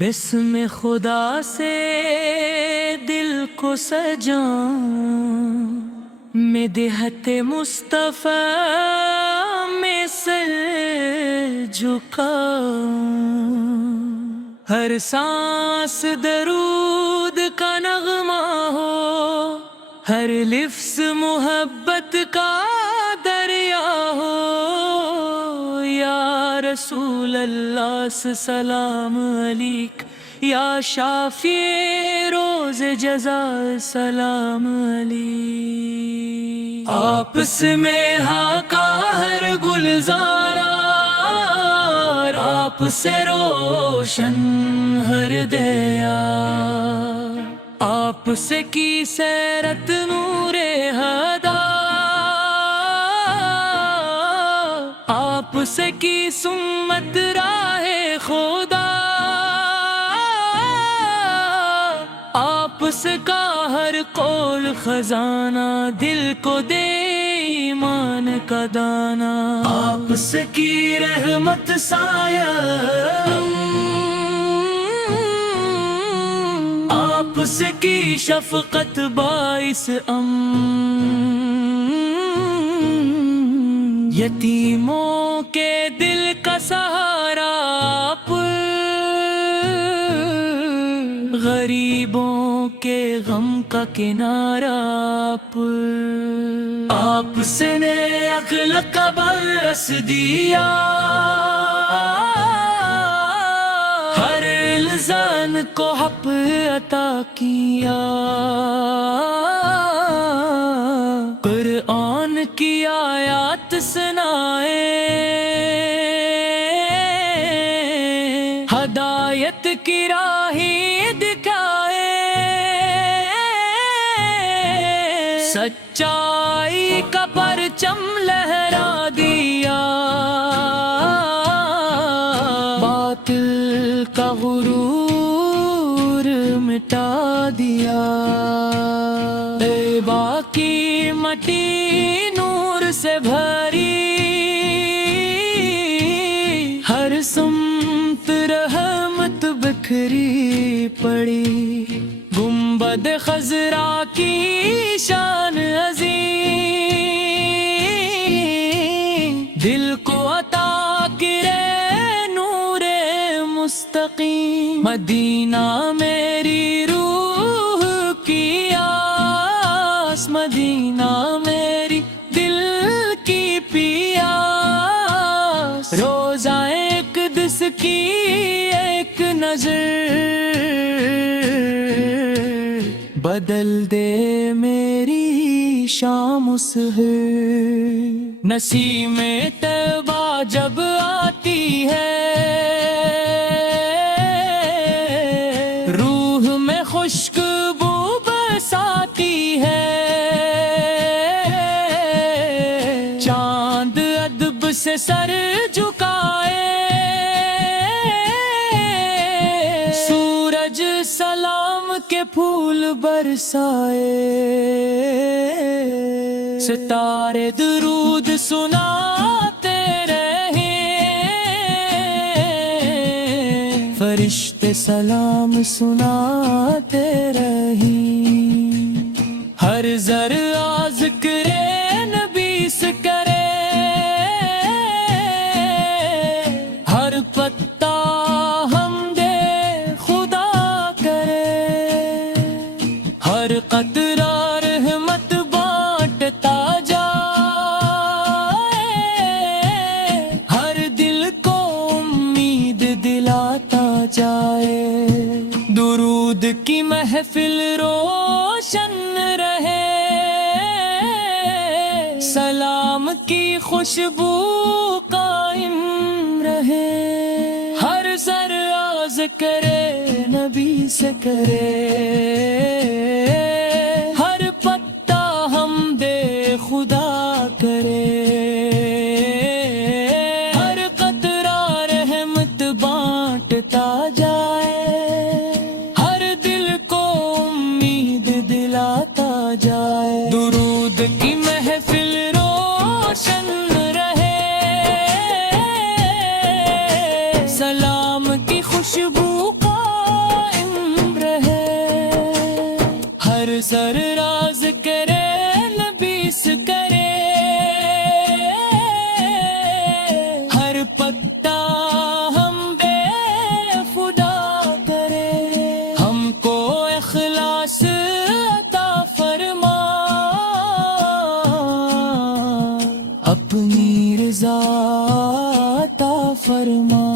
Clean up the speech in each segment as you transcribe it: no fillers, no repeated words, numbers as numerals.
بسم خدا سے دل کو سجاؤں، مدحت مصطفیٰ میں سر جھکاؤں، ہر سانس درود کا نغمہ ہو، ہر لفظ محبت کا دریا ہو، یا رسول اللہ سلام علیک، یا شافی روز جزا سلام علیک۔ آپس میں کا ہر گلزارا، آپ سے روشن ہر دیا، آپ سے کی سیرت نور ہدا، آپ سے کی سمت راہ خدا، آپ سے کا ہر قول خزانہ، دل کو دے ایمان کا دانا، آپ سے کی رحمت سایہ، آپ سے کی شفقت باعث یتیموں کے دل کا سہارا آپ، غریبوں کے غم کا کنارہ آپ، آپ سے نے عقل کا برس دیا، ہر الزام کو حق عطا کیا، قرآن کی آیات سنائے، ہدایت کی راہیں دکھائے، سچائی کا پرچم لہرا دیا، باطل کا غرور مٹا دیا، اے باقی مٹی نور سے بھری، ہر سمت رحمت بکھری پڑی، گنبد خضرا کی شان عظیم، دل کو عطا کرے نور مستقیم، مدینہ میری روح کی آس، مدینہ میری دل کی پیاس، روزہ اقدس کی ایک نظر بدل دے میری شام سحر، نسیم طیبہ جب آتی ہے، روح میں خوشبو برساتی ہے، چاند ادب سے سر جھکائے، سورج سلام کے پھول برسائے، ستارے درود سناتے رہے، فرشتے سلام سناتے رہیں، ہر ذرہ ذکر نبی سے کرے، ہر پتا حمد خدا کرے، ہر قطرہ رحمت بانٹتا جائے، ہر دل کو امید دلاتا جائے، درود کی محفل روشن رہے، سلام کی خوشبو قائم رہے، ہر سر آز کرے نبی سے کرے، ہر پتا حمد خدا کرے، ہر قطرہ رحمت بانٹتا جائے، ہر دل کو امید دلاتا جائے، درود کی محفل روشن رہے، سلام کی خوشبو کا فرما،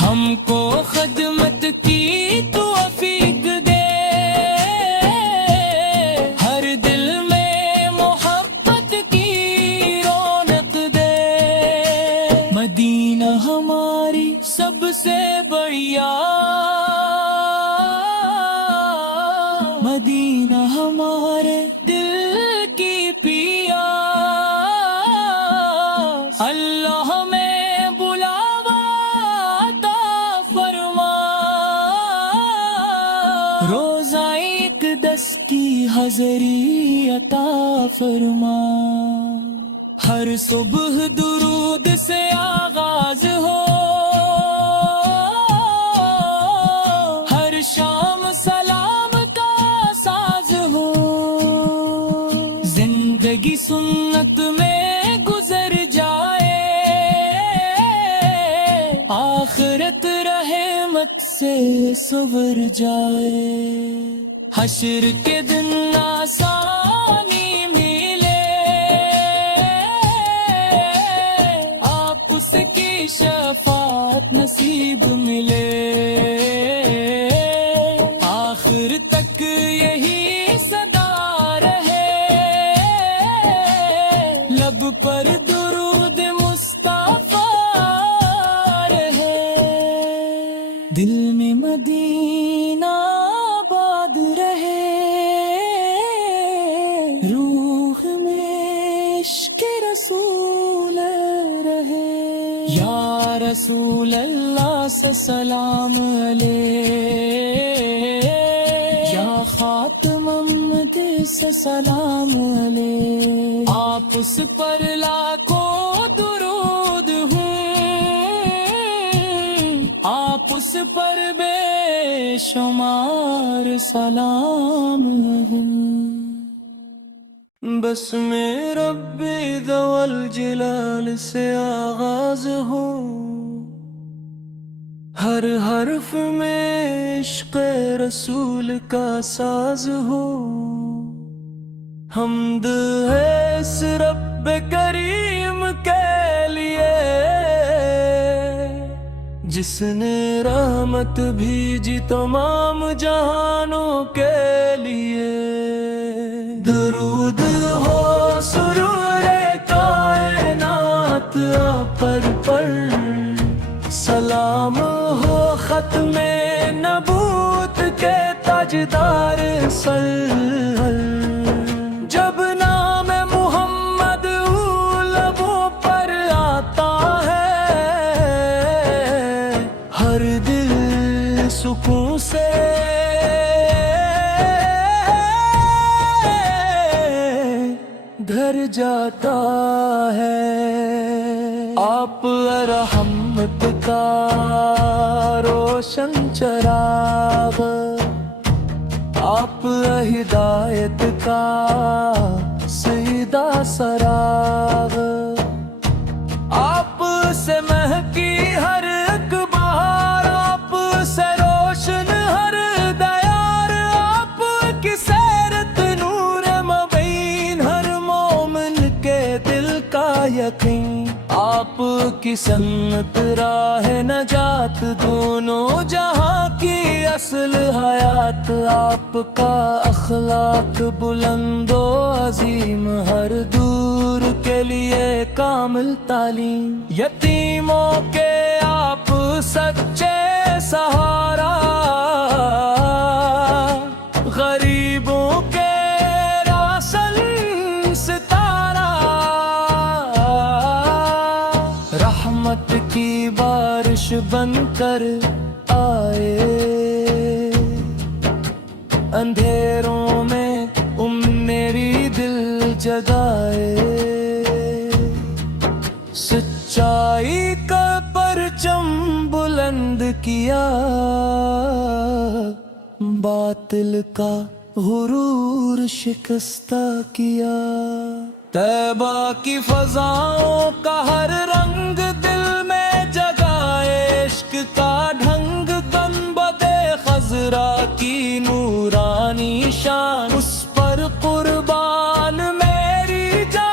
ہم کو خدمت کی تو عفیق دے، ہر دل میں محبت کی رونق دے، مدینہ ہماری سب سے بڑھیا، مدینہ ہمارے دل کی پیا، اللہ ہمیں بلاوا عطا فرما، روزہ اقدس کی حضری عطا فرما، ہر صبح درود سے آغاز ہو، ہر شام سلام کا ساز ہو، زندگی سنت میں گزر جائے، آخرت رحمت سے سنور جائے، حشر کے دن آسانی ملے، آپ اس کی شفاعت نصیب ملے، آخر تک یہی صدا رہے، لب پر درود مصطفیٰ رہے، دل میں مدینہ آباد رہے، روح میں عشق رسول رہے، یا رسول اللہ سے سلام علیہ، یا خاتم امدی سے سلام علیہ، آپ اس پر لاکھوں درود ہوں، آپ اس پر بے شمار سلام ہیں، بسم ربی ذو الجلال سے آغاز ہو، ہر حرف میں عشق رسول کا ساز ہو، حمد ہے اس رب کریم کے لیے جس نے رحمت بھیجی تمام جہانوں کے لیے، درود ہو سرور کائنات آپ پر، سلام ہو ختم نبوت کے تاجدار سر، جب نام محمد لبوں پر آتا ہے، ہر دل سکون سے گھر جاتا ہے، آپ رحمت کا روشن چراغ، آپ ہدایت کا سیدھا سراغ، آپ سے مہکی ہر ایک بہار، آپ سے روشن ہر دیار، آپ کی سیرت نور مبین، ہر مومن کے دل کا یقین، آپ کی سنت راہ نجات، دونوں جہاں کی اصل حیات، آپ کا اخلاق بلند و عظیم، ہر دور کے لیے کامل تعلیم، یتیموں کے آپ سچے سہارا، غریبوں کے راسل ستارہ، رحمت کی بارش بن کر آئے، اندھیروں میں میری دل جگائے، سچائی کا پرچم بلند کیا، باطل کا غرور شکستہ کیا، طیبہ کی فضاؤں کا ہر رنگ دل میں جگائے، عشق کا ڈھنگ گنبد خضرا کی نورانی شان، اس پر قربان میری جان،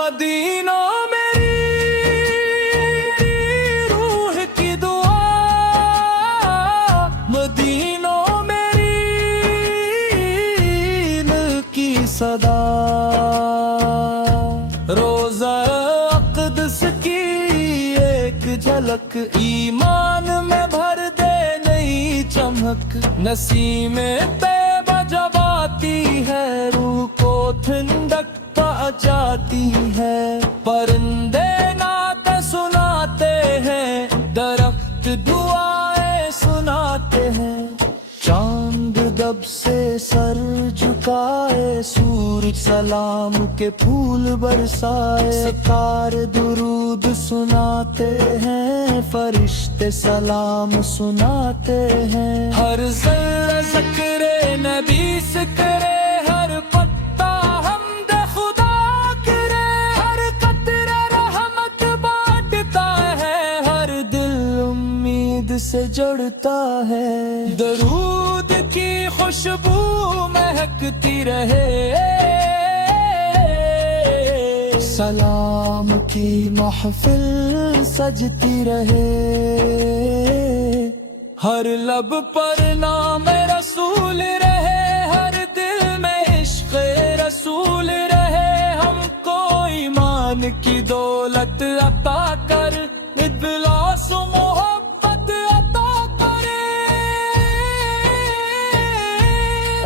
مدینہ میری روح کی دعا، مدینہ میری دل کی صدا، روزہ اقدس کی ایک جھلک ایمان میں بھر دے نئی چمک، نسیم طیبہ جب آتی ہے روح کو ٹھنڈک پا جاتی ہے، پرندے نعتیں سناتے ہیں، درخت دعائیں سناتے ہیں، چاند دب سے سر جھکائے، سورج سلام کے پھول برسائے، ستارے درود سناتے ہیں، فرشتے سلام سناتے ہیں، ہر ذرہ ذکر نبی سے کرے، ہر پتا حمد خدا کرے، ہر قطرہ رحمت بانٹتا ہے، ہر دل امید سے جڑتا ہے، درود کی خوشبو مہکتی رہے، سلام کی محفل سجتی رہے، ہر لب پر نام رسول رہے، ہر دل میں عشق رسول رہے، ہم کو ایمان کی دولت عطا کر، اخلاص و محبت عطا کرے،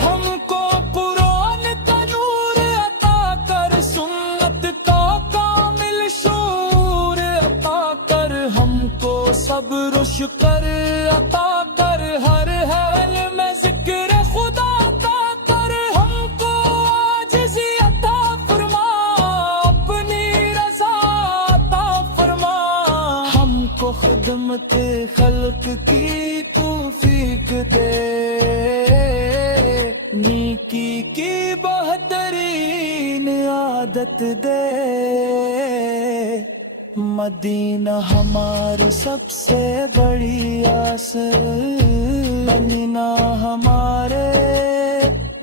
ہم کو قرآن کا نور عطا کر، سنت کا کامل شعور عطا کر، ہم کو صبر و شکر عطا کر، ہر حال میں ذکر خدا کا کر، ہم کو عاجزی عطا فرما، اپنی رضا عطا فرما، ہم کو خدمت خلق کی توفیق دے، نیکی کی بہترین عادت دے، مدینہ ہماری سب سے بڑی آس، بننا ہمارے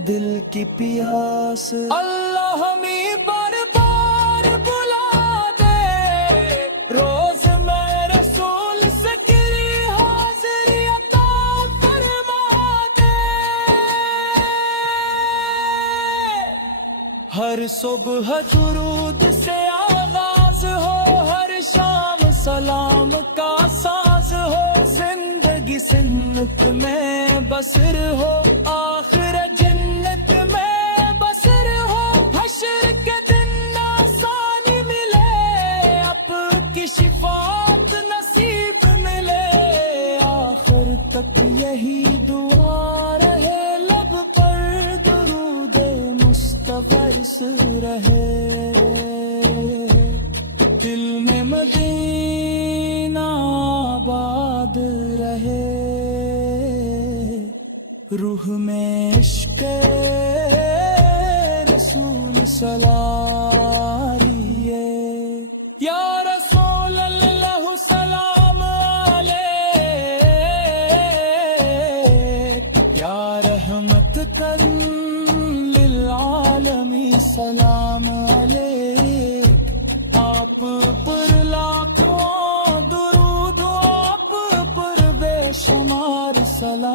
دل کی پیاس، اللہ ہمیں بار بار بلا دے، روز میں رسول سے کی حاضری عطا فرما دے، ہر صبح درود سے آغاز ہو، ہر شام سلام کا ساز ہو، زندگی سنت میں بسر ہو، آخر جنت میں بسر ہو، حشر کے دن آسانی ملے، اب کی شفاعت نصیب ملے، آخر تک یہی دعا رہے، لب پر درود مستفرس رہے، دل میں مدینہ آباد رہے، روح میں عشق رسول سلاریے، یا رسول اللہ سلام علیک، یا رحمت کل للعالمین سلام علیک، آپ پر لاکھوں درود، آپ پر بے شمار سلام۔